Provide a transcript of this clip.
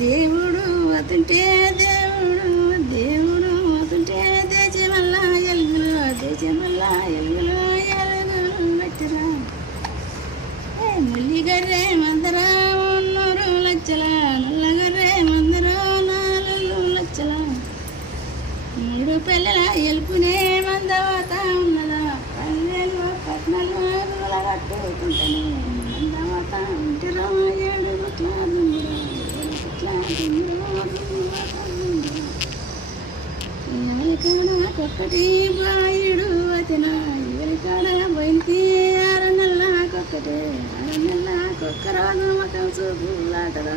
దేవుడు అతుంటే దేవుడు అతుంటే దేశమల్లా ఎలుగులు ఎలుగులు పెట్టరా ముల్లిగర్రె మందర ఉన్నూరు లచ్చల నల్లగర్రె మందర 4 లచ్చల 3 పిల్లల ఎలుపునే మందవాత ఉన్నదా పల్లెలు పట్నాలు కట్టుకుంటాను మందవాత ఇంటిలో 7 ఎవరికాడొక్కటి బాయుడు వచన ఎవరికాడ బయటికి 6 నెలలకొక్కటే 6 నెలలకొక్క రోజు మకం చూపులాటరా